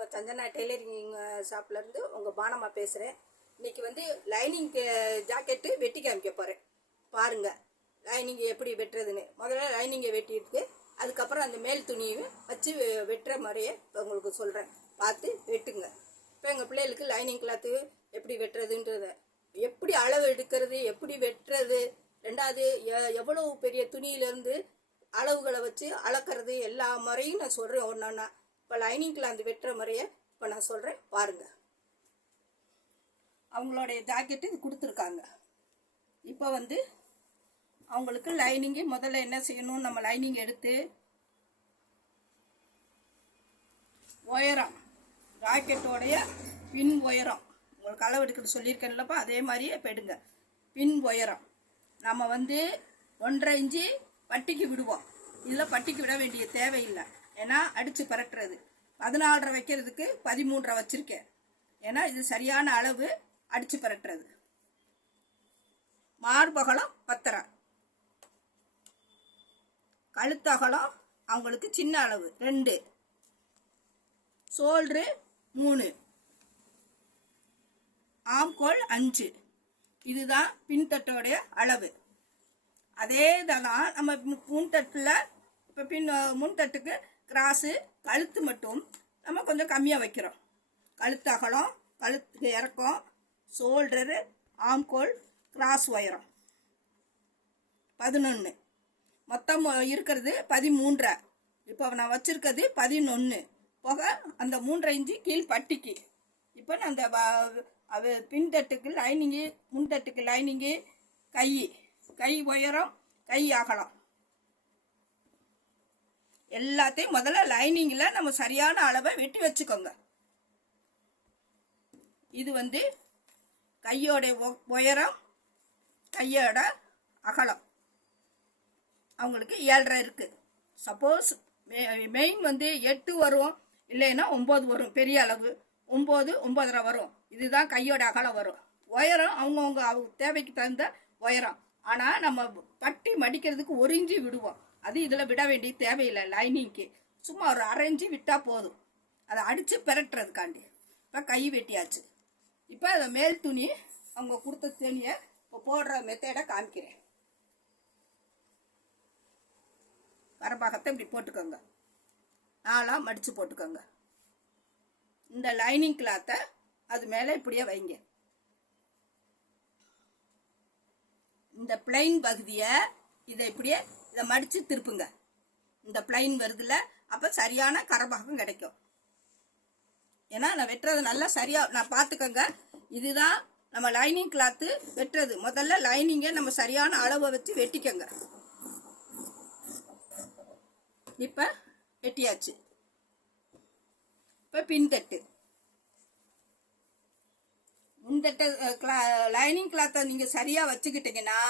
உங்கள் சஞ்சனா டெய்லரிங் ஷாப்லேருந்து உங்கள் பானம்மா பேசுகிறேன். இன்றைக்கி வந்து லைனிங் ஜாக்கெட்டு வெட்டி காமிக்க போகிறேன். பாருங்கள் லைனிங் எப்படி வெட்டுறதுன்னு. முதல்ல லைனிங்கை வெட்டிட்டு அதுக்கப்புறம் அந்த மேல் துணியும் வச்சு வெட்டுற மாதிரியே இப்போ உங்களுக்கு சொல்கிறேன். பார்த்து வெட்டுங்க. இப்போ எங்கள் பிள்ளைகளுக்கு லைனிங் கிளாத்து எப்படி வெட்டுறதுன்றத, எப்படி அளவு எடுக்கிறது, எப்படி வெட்டுறது, ரெண்டாவது எவ்வளோ பெரிய துணியிலேருந்து அளவுகளை வச்சு அளக்கிறது, எல்லா முறையும் நான் சொல்கிறேன் ஒன்றா. இப்போ லைனிங் கிளாத் வெட்டுற முறையை இப்போ நான் சொல்கிறேன் பாருங்கள். அவங்களுடைய ஜாக்கெட்டு கொடுத்துருக்காங்க. இப்போ வந்து அவங்களுக்கு லைனிங்கு முதல்ல என்ன செய்யணும், நம்ம லைனிங் எடுத்து உயரம், ஜாக்கெட்டோடைய பின் உயரம் உங்களுக்கு அளவு எடுக்கிறது சொல்லியிருக்கேன்லப்பா, அதே மாதிரியே போயிடுங்க. பின் உயரம் நம்ம வந்து 1.5 இன்ச்சு பட்டிக்கு விடுவோம். இதில் பட்டிக்கு விட வேண்டிய தேவையில்லை, ஏன்னா அடித்து பரட்டுறது. 14.5 வைக்கிறதுக்கு 13.5 வச்சுருக்கேன், ஏன்னா இது சரியான அளவு அடித்து பரட்டுறது. மார்பகலம் 10.5, கழுத்தகலம் அவங்களுக்கு சின்ன அளவு 2, ஷோல்ட்ரு 3, ஆம்கோல் 5. இதுதான் பின்தட்டோடைய அளவு. அதே தான் நம்ம முன்தட்டில் இப்போ முன்தட்டுக்கு கிராஸு கழுத்து மட்டும் நம்ம கொஞ்சம் கம்மியாக வைக்கிறோம். கழுத்து அகலம், கழுத்துக்கு இறக்கம், ஷோல்டரு, ஆம்கோல், கிராஸ் உயரம் 11. மொத்தம் இருக்கிறது 13. இப்போ நான் வச்சுருக்கிறது 11 போக அந்த 3.5 இன்ச்சு கீழ் பட்டிக்கு. இப்போ நான் அந்த பின்தட்டுக்கு லைனிங்கு, முன்தட்டுக்கு லைனிங்கு, கை உயரம், கை அகலம் எல்லாத்தையும் முதல்ல லைனிங்கில் நம்ம சரியான அளவை வெட்டி வச்சுக்கோங்க. இது வந்து கையோட உயரம், கையோட அகலம் அவங்களுக்கு 7.5 இருக்குது. சப்போஸ் மெயின் வந்து 8 வரும், இல்லைன்னா 9 வரும். பெரிய அளவு 9, 9.5 வரும். இதுதான் கையோட அகலம் வரும். உயரம் அவங்கவுங்க தேவைக்கு தகுந்த உயரம். ஆனால் நம்ம பட்டி மடிக்கிறதுக்கு 1 இன்ச்சு விடுவோம். அது இதில் விட வேண்டிய தேவையில்லை. லைனிங்க்கு சும்மா ஒரு 1/2 இன்ச்சு விட்டால் போதும், அதை அடித்து பெரட்டுறதுக்காண்டி. இப்போ கை வெட்டியாச்சு. இப்போ அதை மேல் துணி அவங்க கொடுத்த துணியை இப்போ போடுற மெத்தடை காமிக்கிறேன். கரபாகத்தை இப்படி போட்டுக்கோங்க, 4ஆ மடித்து போட்டுக்கோங்க. இந்த லைனிங் கிளாத்தை அது மேலே இப்படியே வைங்க. இந்த பிளைன் பகுதியை இதை இப்படியே இதை மடித்து திருப்புங்க. இந்த பிளைன் வருதுல, அப்போ சரியான கரபாகம் கிடைக்கும். ஏன்னா நான் வெட்டுறது நல்லா சரியாக நான் பார்த்துக்கோங்க. இதுதான் நம்ம லைனிங் கிளாத்து வெட்டுறது. முதல்ல லைனிங்கை நம்ம சரியான அளவை வச்சு வெட்டிக்கோங்க. இப்போ வெட்டியாச்சு. இப்போ பின்தட்டு, முன்தட்டு லைனிங் கிளாத்தை நீங்கள் சரியாக வச்சுக்கிட்டீங்கன்னா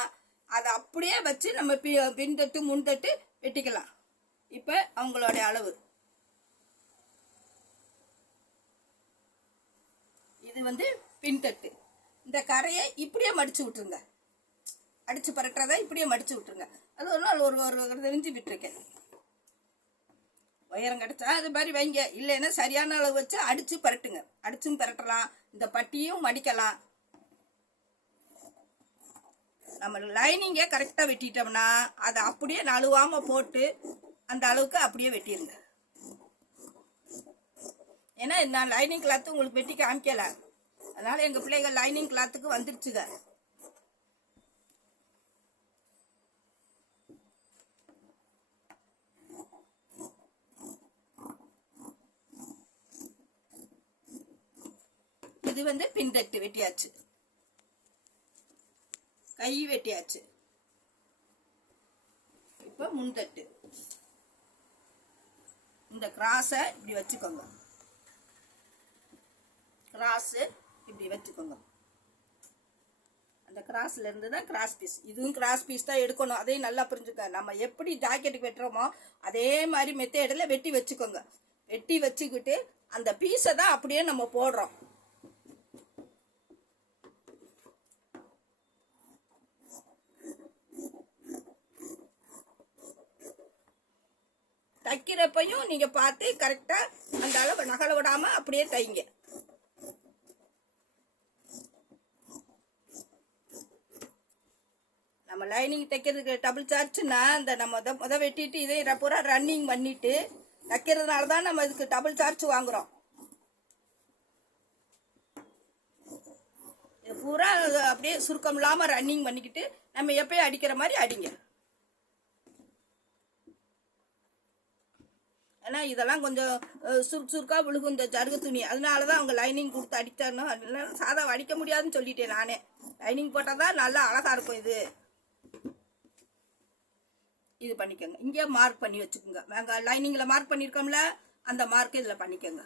அதை அப்படியே வச்சு நம்ம பின்தட்டு முன்தட்டு வெட்டிக்கலாம். இப்போ அவங்களுடைய அளவு இது வந்து பின்தட்டு. இந்த கரையை இப்படியே மடித்து விட்டுருங்க. அடித்து பரட்டுறதை இப்படியே மடித்து விட்டுருங்க. அது ஒரு நாள் ஒரு தெரிஞ்சு விட்டுருக்கேன். உயரம் கிடச்சா அது மாதிரி வைங்க, இல்லைன்னா சரியான அளவு வச்சு அடித்து பரட்டுங்க. அடிச்சும் பரட்டலாம், இந்த பட்டியும் மடிக்கலாம். நம்ம லைனிங்கே கரெக்டாக வெட்டிட்டோம்னா அதை அப்படியே நழுவாமல் போட்டு அந்த அளவுக்கு அப்படியே வெட்டிடுங்க. ஏன்னா நான் லைனிங் கிளாத்து உங்களுக்கு வெட்டி காமிக்கல, அதனால் எங்கள் பிள்ளைகள் லைனிங் கிளாத்துக்கு வந்துருச்சுங்க. இது வந்து பின்தட்டு வெட்டியாச்சு, கை வெட்டியாச்சு. இப்போ முன்தட்டு, இந்த கிராஸை இப்படி வச்சுக்கோங்க. கிராஸு இப்படி வச்சுக்கோங்க. அந்த கிராஸ்ல இருந்து தான் கிராஸ் பீஸ். இதுவும் கிராஸ் பீஸ் தான் எடுக்கணும். அதையும் நல்லா புரிஞ்சுக்க. நம்ம எப்படி ஜாக்கெட்டுக்கு வெட்டுறோமோ அதே மாதிரி மெத்தேடில் வெட்டி வச்சுக்கோங்க. வெட்டி வச்சுக்கிட்டு அந்த பீஸை தான் அப்படியே நம்ம போடுறோம். தைக்கிறப்பையும் நீங்கள் பார்த்து கரெக்டாக அந்த அளவு அகல விடாமல் அப்படியே தைங்க. நம்ம லைனிங் தைக்கிறதுக்கு டபுள் சார்ஜ்னா இந்த நம்ம முத வெட்டிட்டு இதை பூரா ரன்னிங் பண்ணிட்டு தைக்கிறதுனால தான் நம்ம இதுக்கு டபுள் சார்ஜ் வாங்குறோம். இது பூரா அப்படியே சுருக்கம் இல்லாமல் ரன்னிங் பண்ணிக்கிட்டு நம்ம எப்பயும் அடிக்கிற மாதிரி அடிங்க. ஏன்னா இதெல்லாம் கொஞ்சம் சுருக்காக விழுகும் இந்த ஜருகு துணி, அதனால தான் அவங்க லைனிங் கொடுத்து அடித்தாருன்னு சாதா அடிக்க முடியாதுன்னு சொல்லிட்டேன் நானே. லைனிங் போட்டால் தான் நல்லா அழகாக இருக்கும். இது பண்ணிக்கோங்க. இங்கே மார்க் பண்ணி வச்சுக்கோங்க. நாங்கள் லைனிங்கில் மார்க் பண்ணியிருக்கோம்ல, அந்த மார்க்கு இதில் பண்ணிக்கோங்க.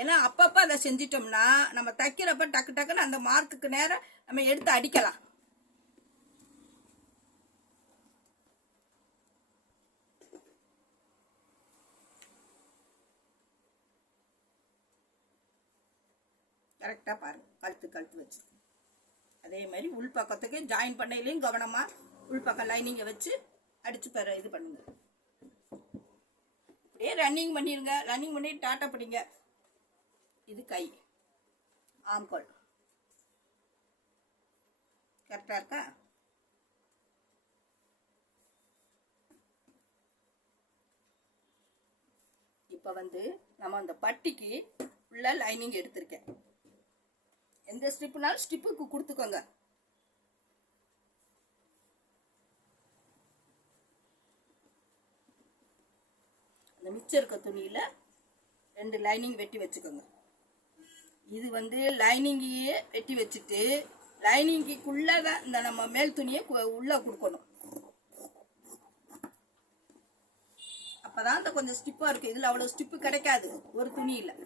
ஏன்னா அப்பப்போ அதை செஞ்சிட்டோம்னா நம்ம தைக்கிறப்ப டக்கு டக்குன்னு அந்த மார்க்குக்கு நேரம் நம்ம எடுத்து அடிக்கலாம். கரெக்டாக பாருங்கள். கழுத்து வச்சு அதே மாதிரி உள் பக்கத்துக்கு ஜாயின் பண்ணையிலையும் கவனமாக உள்பக்கம் லைனிங்கை வச்சு அடித்து இது பண்ணுங்க. அப்படியே ரன்னிங் பண்ணிடுங்க. ரன்னிங் பண்ணி டாட்டா பிடிங்க. இது கை ஆம்கோல் கரெக்டாக இருக்கா? இப்போ நம்ம அந்த பட்டிக்கு உள்ள லைனிங் எடுத்திருக்கேன். எந்த ஸ்ட்ரிப்புனாலும் ஸ்ட்ரிப்புக்கு கொடுத்துக்கோங்க. அந்த மிச்சம் இருக்க துணியில் 2 லைனிங் வெட்டி வச்சுக்கோங்க. இது லைனிங்கையே வெட்டி வச்சுட்டு லைனிங்குள்ளே தான் இந்த நம்ம மேல் துணியை உள்ளே கொடுக்கணும். அப்போ தான் இந்த கொஞ்சம் ஸ்டிப்பாக இருக்குது. இதில் அவ்வளோ ஸ்டிப்பு கிடைக்காது ஒரு துணியில்.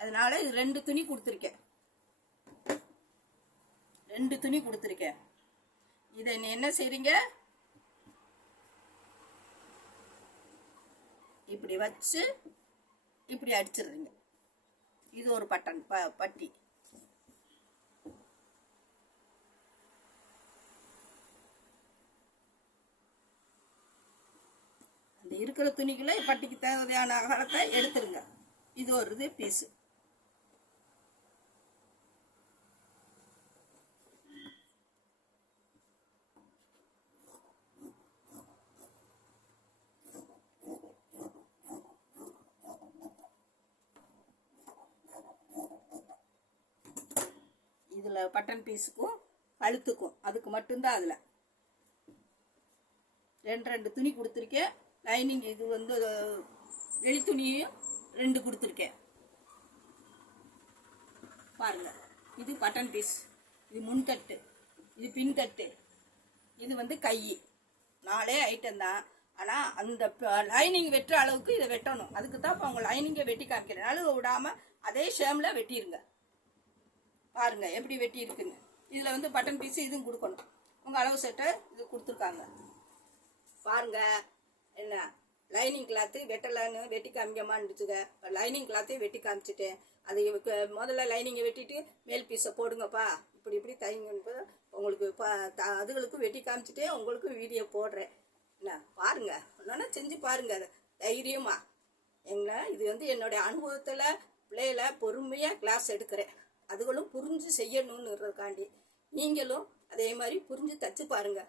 அதனால இது 2 துணி கொடுத்துருக்கேன். 2 துணி கொடுத்துருக்கேன். இதை என்ன செய்றீங்க, இப்படி வச்சு இப்படி அடிச்சிடுறீங்க. இது ஒரு பட்டன் பட்டி. அந்த இருக்கிற துணிக்குள்ள பட்டிக்கு தேவையான அகலத்தை எடுத்துருங்க. இது ஒரு பீஸு. இதில் பட்டன் பீஸுக்கும் கழுத்துக்கும் அதுக்கு மட்டும்தான் அதில் 2 துணி கொடுத்துருக்கேன். லைனிங் இது வெளி துணியையும் 2 கொடுத்துருக்கேன். பாருங்கள், இது பட்டன் பீஸ், இது முன்தட்டு, இது பின்தட்டு, இது கை. 4 ஐட்டம் தான். ஆனால் அந்த லைனிங் வெட்டுற அளவுக்கு இதை வெட்டணும். அதுக்கு தான் இப்போ அவங்க லைனிங்கை வெட்டி காமிக்கிறேன். நழுவ விடாமல் அதே ஷேமில் வெட்டிடுங்க. பாருங்க எப்படி வெட்டி இருக்குங்க. இதில் பட்டன் பீஸு இதுவும் கொடுக்கணும். உங்கள் அளவு செட்டை இது கொடுத்துருக்காங்க. பாருங்க, என்ன லைனிங் கிளாத்து வெட்டலான்னு வெட்டி காமிக்கமான்னுச்சுங்க. லைனிங் கிளாத்தையும் வெட்டி காமிச்சிட்டேன். அது முதல்ல லைனிங்கை வெட்டிட்டு மேல் பீஸை போடுங்கப்பா, இப்படி இப்படி தைங்கன்னு உங்களுக்கு அதுகளுக்கும் வெட்டி காமிச்சிட்டே உங்களுக்கும் வீடியோ போடுறேன். என்ன பாருங்க, ஒன்றா செஞ்சு பாருங்க தைரியமா. இது என்னுடைய அனுபவத்தில் பிள்ளைகளை பொறுமையாக கிளாஸ் எடுக்கிறேன். அதுகளும் புரிஞ்சு செய்யணும்னுறதுக்காண்டி நீங்களும் அதே மாதிரி புரிஞ்சு தச்சு பாருங்க.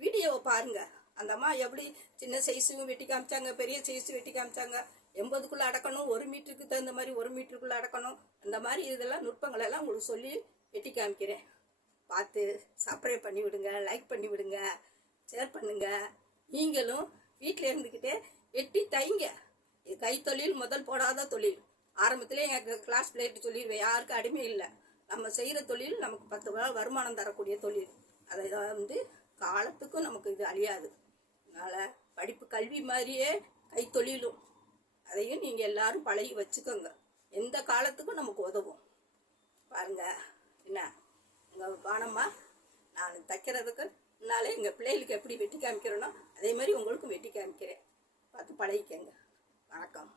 வீடியோவை பாருங்க. அந்த அம்மா எப்படி சின்ன சைஸும் வெட்டி காமிச்சாங்க, பெரிய சைஸும் வெட்டி காமிச்சாங்க. 80க்குள்ளே அடக்கணும், 1 மீட்டருக்கு தகுந்த மாதிரி 1 மீட்டருக்குள்ளே அடக்கணும். அந்த மாதிரி இதெல்லாம் நுட்பங்களெல்லாம் உங்களுக்கு சொல்லி வெட்டி காமிக்கிறேன். பார்த்து சப்ஸ்கிரைப் பண்ணி விடுங்க, லைக் பண்ணி விடுங்க, ஷேர் பண்ணுங்க. நீங்களும் வீட்டில் இருந்துக்கிட்டே வெட்டி தைங்க. இது கைத்தொழில் முதல் போடாத தொழில். ஆரம்பத்திலே எங்கள் கிளாஸ் பிள்ளைகிட்ட சொல்லிடுவேன், யாருக்கும் அடிமை இல்லை. நம்ம செய்கிற தொழில் நமக்கு 10 ரூபா வருமானம் தரக்கூடிய தொழில். அதை காலத்துக்கும் நமக்கு இது அழியாது. அதனால் படிப்பு கல்வி மாதிரியே கைத்தொழிலும் அதையும் நீங்கள் எல்லாரும் பழகி வச்சுக்கோங்க. எந்த காலத்துக்கும் நமக்கு உதவும். பாருங்க, என்ன உங்கள் பானம்மா நான் தைக்கிறதுக்கு முன்னாலே எங்கள் பிள்ளைகளுக்கு எப்படி வெட்டி காமிக்கிறேனோ அதே மாதிரி உங்களுக்கும் வெட்டி காமிக்கிறேன். பார்த்து பழகிக்கங்க. வணக்கம்.